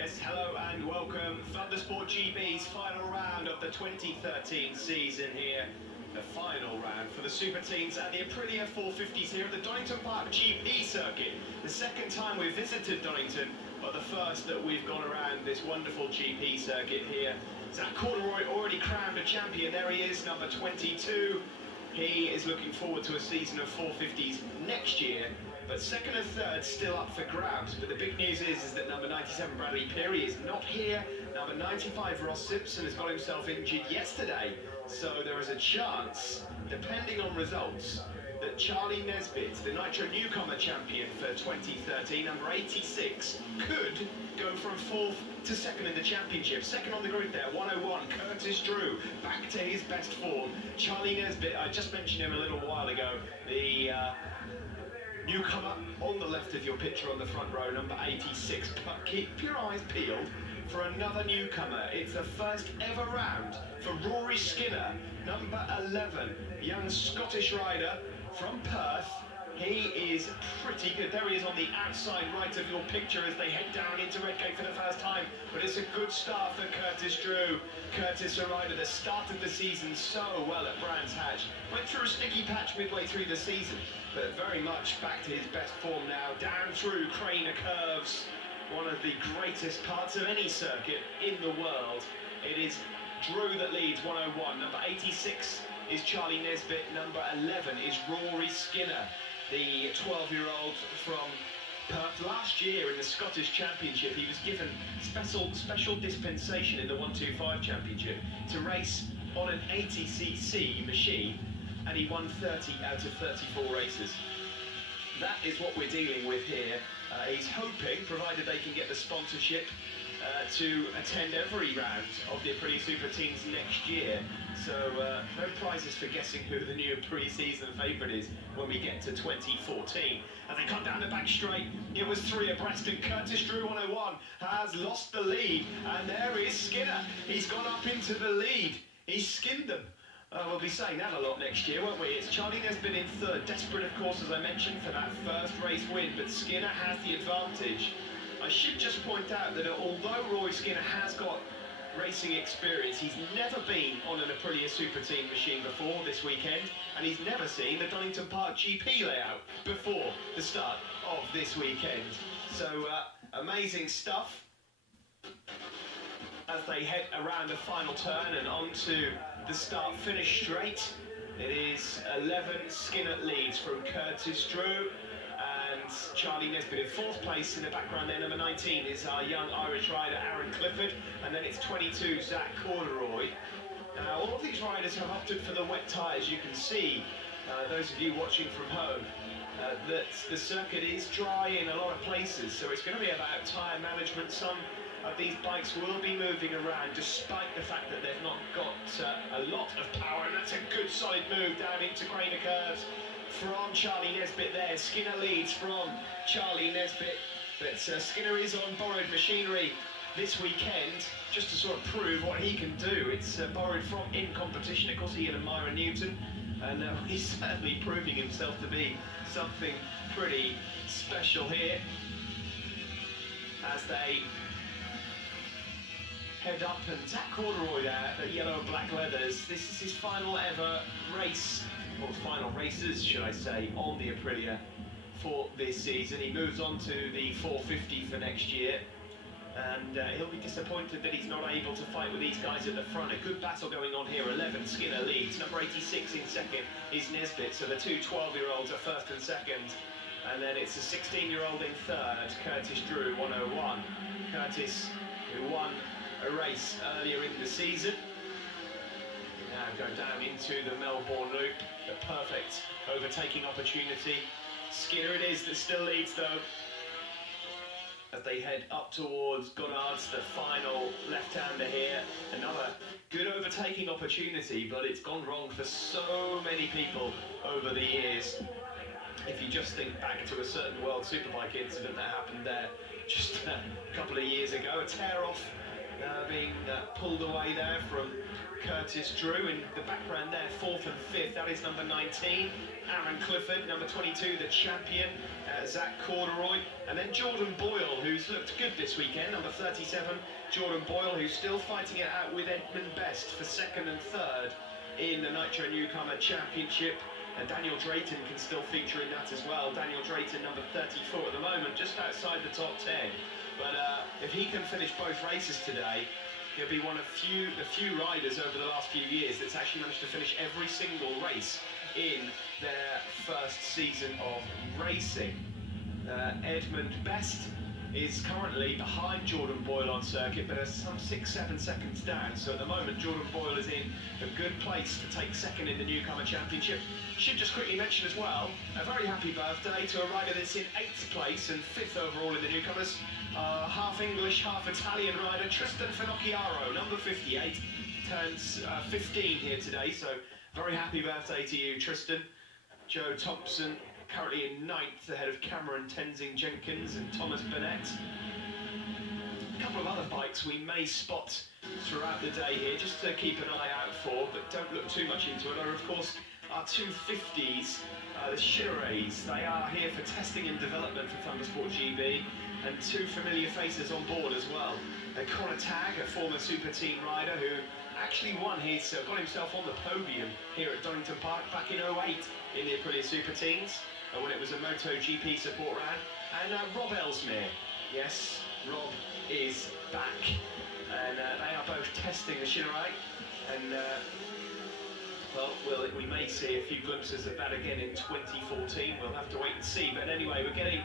Yes, hello and welcome. Thundersport GB's final round of the 2013 season here. The final round for the Superteens and the Aprilia 450s here at the Donington Park GP circuit. The second time we've visited Donington, but the first that we've gone around this wonderful GP circuit here. Zach Corduroy already crowned a champion. There he is, number 22. He is looking forward to a season of 450s next year. But second and third still up for grabs. But the big news is that number 97 Bradley Peary is not here. Number 95 Ross Simpson has got himself injured yesterday. So there is a chance, depending on results, that Charlie Nesbitt, the Nitro Newcomer champion for 2013, number 86, could go from fourth to second in the championship. Second on the grid there, 101, Curtis Drew, back to his best form. Charlie Nesbitt, I just mentioned him a little while ago, the newcomer on the left of your picture on the front row, number 86. But keep your eyes peeled for another newcomer. It's the first ever round for Rory Skinner, number 11, young Scottish rider from Perth. He is pretty good. There he is on the outside right of your picture as they head down into Redgate for the first time. But it's a good start for Curtis Drew. Curtis, a rider that started the season so well at Brands Hatch. Went through a sticky patch midway through the season, but very much back to his best form now. Down through Craner Curves, one of the greatest parts of any circuit in the world. It is Drew that leads, 101. Number 86 is Charlie Nesbitt. Number 11 is Rory Skinner, the 12-year-old from Perth. Last year in the Scottish Championship, he was given special dispensation in the 125 Championship to race on an 80cc machine, and he won 30 out of 34 races. That is what we're dealing with here. He's hoping, provided they can get the sponsorship, to attend every round of the Aprilia Superteens next year. So no prizes for guessing who the new pre-season favourite is when we get to 2014. As they come down the back straight, it was three abreast, and Curtis Drew, 101, has lost the lead. And there is Skinner. He's gone up into the lead. He's skinned them. We'll be saying that a lot next year, won't we? It's Charlie Nesbitt in third. Desperate, of course, as I mentioned, for that first race win. But Skinner has the advantage. I should just point out that although Rory Skinner has got racing experience, he's never been on an Aprilia Superteen machine before this weekend, and he's never seen the Donington Park GP layout before the start of this weekend. So, amazing stuff as they head around the final turn and onto the start-finish straight. It is 11 Skinner leads from Curtis Drew, and Charlie Nesbitt in fourth place. In the background there, number 19 is our young Irish rider Aaron Clifford, and then it's 22 Zach Corduroy. Now, all of these riders have opted for the wet tyres. You can see, those of you watching from home, that the circuit is dry in a lot of places, so it's going to be about tyre management. Some of these bikes will be moving around despite the fact that they've not got a lot of power, and that's a good solid move down into Craner Curves from Charlie Nesbitt there. Skinner leads from Charlie Nesbitt, but Skinner is on borrowed machinery this weekend just to sort of prove what he can do. It's borrowed from in competition. Of course, he and Myra Newton, and he's certainly proving himself to be something pretty special here as they head up. And Zach Corduroy there, the yellow and black leathers, this is his final ever race, or final races should I say, on the Aprilia for this season. He moves on to the 450 for next year, and he'll be disappointed that he's not able to fight with these guys at the front. A good battle going on here. 11 Skinner leads, number 86 in second is Nesbitt, so the two 12-year-olds are first and second, and then it's a 16-year-old in third, Curtis Drew, 101. Curtis, who won a race earlier in the season. Now go down into the Melbourne Loop, the perfect overtaking opportunity. Skinner it is that still leads though, as they head up towards Goddard's, the final left-hander here. Another good overtaking opportunity, but it's gone wrong for so many people over the years. If you just think back to a certain World Superbike incident that happened there just a couple of years ago, a tear off being pulled away there from Curtis Drew. In the background there, 4th and 5th, that is number 19, Aaron Clifford, number 22, the champion, Zach Corduroy, and then Jordan Boyle, who's looked good this weekend, number 37, Jordan Boyle, who's still fighting it out with Edmund Best for 2nd and 3rd in the Nitro Newcomer Championship. And Daniel Drayton can still feature in that as well. Daniel Drayton, number 34 at the moment, just outside the top 10. But if he can finish both races today, he'll be one of the few riders over the last few years that's actually managed to finish every single race in their first season of racing. Edmund Best is currently behind Jordan Boyle on circuit, but some 6-7 seconds down. So at the moment, Jordan Boyle is in a good place to take 2nd in the Newcomer Championship. Should just quickly mention as well, a very happy birthday to a rider that's in 8th place and 5th overall in the Newcomers. Half English, half Italian rider, Tristan Finocchiaro, number 58, turns 15 here today, so very happy birthday to you, Tristan. Joe Thompson, currently in 9th, ahead of Cameron Tenzing-Jenkins and Thomas Burnett. A couple of other bikes we may spot throughout the day here, just to keep an eye out for, but don't look too much into it, are of course our 250s, the Shinnerays. They are here for testing and development for Thundersport GB, and 2 familiar faces on board as well. Connor Tagg, a former Superteen rider who actually got himself on the podium here at Donington Park back in 08 in the Aprilia Superteens, when it was a MotoGP support round. And Rob Ellesmere, yes, Rob is back, and they are both testing the Shinneray, and well, we may see a few glimpses of that again in 2014. We'll have to wait and see. But anyway, we're getting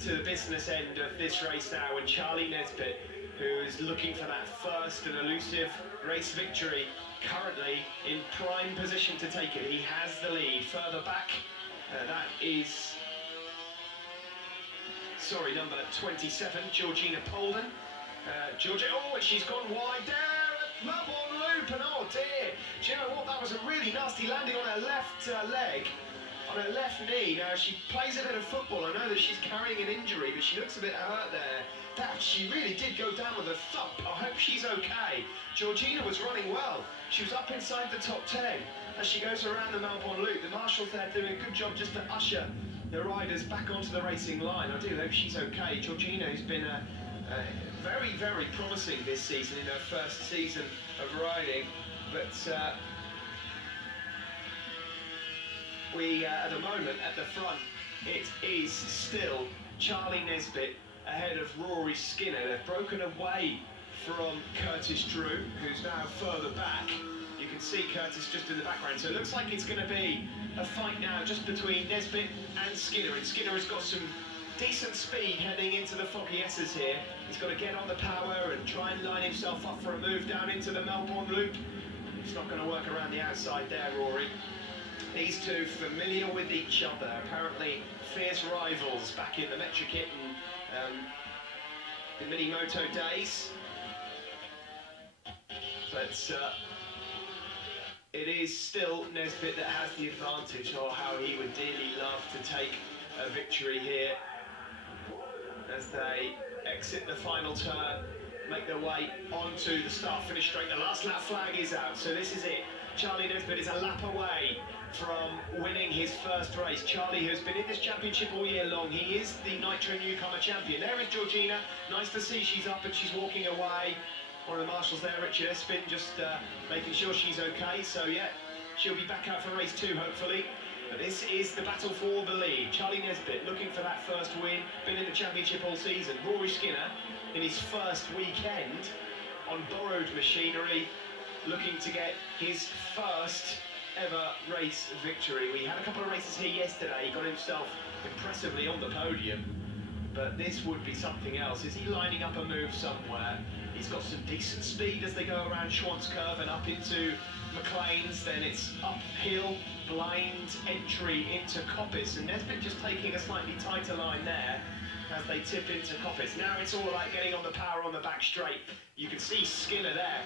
to the business end of this race now, and Charlie Nesbitt, who is looking for that first and elusive race victory, currently in prime position to take it. He has the lead. Further back, that is, number 27, Georgina Polden. Oh, she's gone wide there at Melbourne Loop, and oh dear, do you know what, that was a really nasty landing on her left leg, on her left knee. Now, she plays a bit of football. I know that she's carrying an injury, but she looks a bit hurt there. She really did go down with a thump. I hope she's okay. Georgina was running well. She was up inside the top 10 as she goes around the Melbourne Loop. The marshals there doing a good job just to usher the riders back onto the racing line. I do hope she's okay. Georgina, who's been very, very promising this season in her first season of riding, but at the moment, at the front, it is still Charlie Nesbitt ahead of Rory Skinner. They've broken away from Curtis Drew, who's now further back. You can see Curtis just in the background. So it looks like it's going to be a fight now just between Nesbitt and Skinner. And Skinner has got some decent speed heading into the Foggy S's here. He's got to get on the power and try and line himself up for a move down into the Melbourne Loop. It's not going to work around the outside there, Rory. These two familiar with each other, apparently fierce rivals back in the Metrokit and the Mini-Moto days. But it is still Nesbitt that has the advantage, or how he would dearly love to take a victory here as they exit the final turn, make their way onto the start-finish straight. The last lap flag is out, so this is it. Charlie Nesbitt is a lap away from winning his first race. Charlie, who's been in this championship all year long, he is the Nitro Newcomer champion. There is Georgina. Nice to see she's up and she's walking away. One of the marshals there, Richard Espin, just making sure she's okay. So yeah, she'll be back out for race 2 hopefully. But this is the battle for the lead. Charlie Nesbitt looking for that first win. Been in the championship all season. Rory Skinner in his first weekend on borrowed machinery, looking to get his first ever race victory. We had a couple of races here yesterday. He got himself impressively on the podium, but this would be something else. Is he lining up a move somewhere? He's got some decent speed as they go around Schwantz Curve and up into McLean's. Then it's uphill, blind entry into Coppice, and Nesbitt just taking a slightly tighter line there. as they tip into Coppice. Now it's all about getting on the power on the back straight. You can see Skinner there,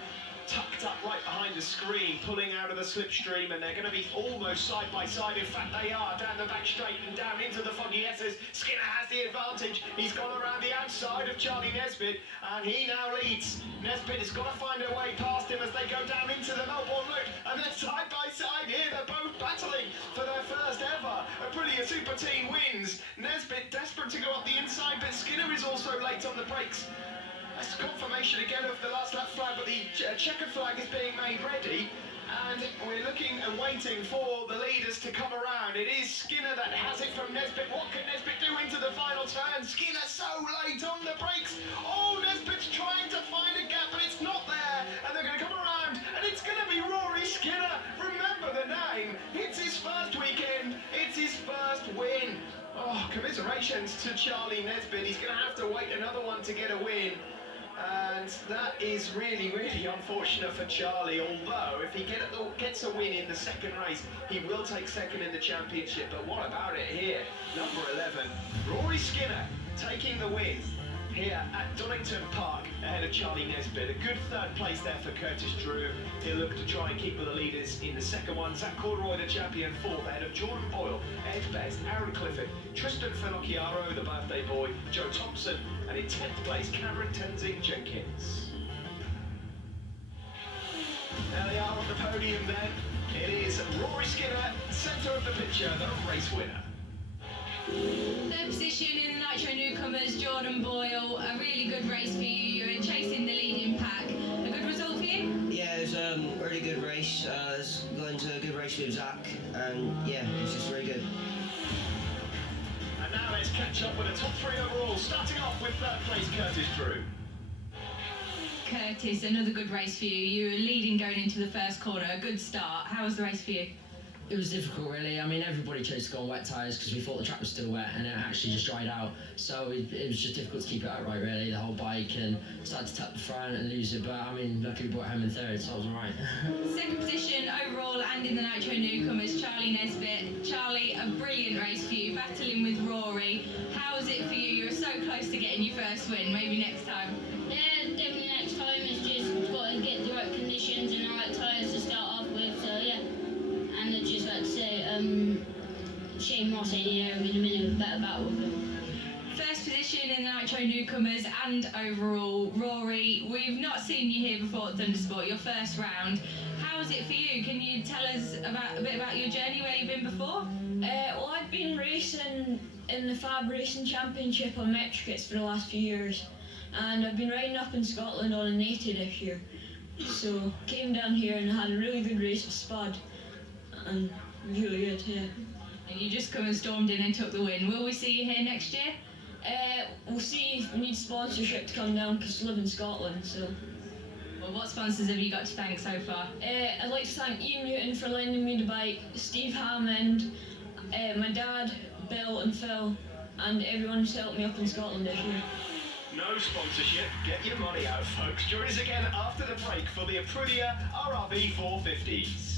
tucked up right behind the screen, pulling out of the slipstream, and they're going to be almost side by side. In fact, they are, down the back straight and down into the foggy S's. Skinner has the advantage. He's gone around the outside of Charlie Nesbitt, and he now leads. Nesbitt has got to find a way past him as they go down into the Melbourne Loop, and they're side by side here. They're both battling for their first ever Aprilia Superteen wins. Nesbitt desperate to go up the inside, but Skinner is also late on the brakes. That's confirmation again of the last lap flag, but the checkered flag is being made ready, and we're looking and waiting for the leaders to come around. It is Skinner that has it from Nesbitt. What can Nesbitt do into the final turn? Skinner so late on the brakes. Oh, Nesbitt's trying to find a gap, but it's not there, and they're going to come around, and it's going to be Rory Skinner. Remember the name. It's his first weekend. It's his first win. Oh, commiserations to Charlie Nesbitt. He's going to have to wait another one to get a win. And that is really, really unfortunate for Charlie, although if he gets a win in the second race, he will take second in the championship. But what about it here? Number 11, Rory Skinner taking the win here at Donington Park ahead of Charlie Nesbitt. A good third place there for Curtis Drew. He'll look to try and keep with the leaders in the second one. Zach Corduroy, the champion, fourth ahead of Jordan Boyle, Ed Best, Aaron Clifford, Tristan Finocchiaro, the birthday boy, Joe Thompson, and in 10th place, Cameron Tenzing Jenkins. There they are on the podium then. It is Rory Skinner, centre of the picture, the race winner. Third position in the Nitro Newcomers, Jordan Boyle. A really good race for you. You're chasing the leading pack. A good result for you? Yeah, it was a really good race. Got into a good race with Zach, and yeah, it was just really good. And now let's catch up with the top three overall, starting off with third place Curtis Drew. Curtis, another good race for you. You were leading going into the first corner. A good start. How was the race for you? It was difficult, really. I mean, everybody chose to go on wet tyres because we thought the track was still wet and it actually just dried out. So it was just difficult to keep it upright, really, the whole bike, and started to tap the front and lose it. But I mean, luckily we brought it home in third, so I was all right. Second position overall and in the Nitro Newcomers, Charlie Nesbitt. Charlie, a brilliant race for you, battling with Rory. How was it for you? You were so close to getting your first win. Maybe next time? Yeah, definitely next time. It's just got to get the right conditions and the right tyres to start off with, so yeah. And I'd just like to say, Shane Moss ain't here in a minute with a better battle with him. First position in the Nitro Newcomers and overall, Rory, we've not seen you here before at Thundersport, your first round. How was it for you? Can you tell us a bit about your journey, where you've been before? Well, I've been racing in the FAB-RACING Championship on metricates for the last few years, and I've been riding up in Scotland on an 80 this year. So came down here and had a really good race with Spud, and really good, yeah. And you just come and stormed in and took the win. Will we see you here next year? We'll see if we need sponsorship to come down because I live in Scotland, so. Well, what sponsors have you got to thank so far? I'd like to thank Ian Newton for lending me the bike, Steve Hammond, my dad, Bill and Phil, and everyone who's helped me up in Scotland this year. No sponsorship, get your money out folks. Join us again after the break for the Aprilia RRV 450s.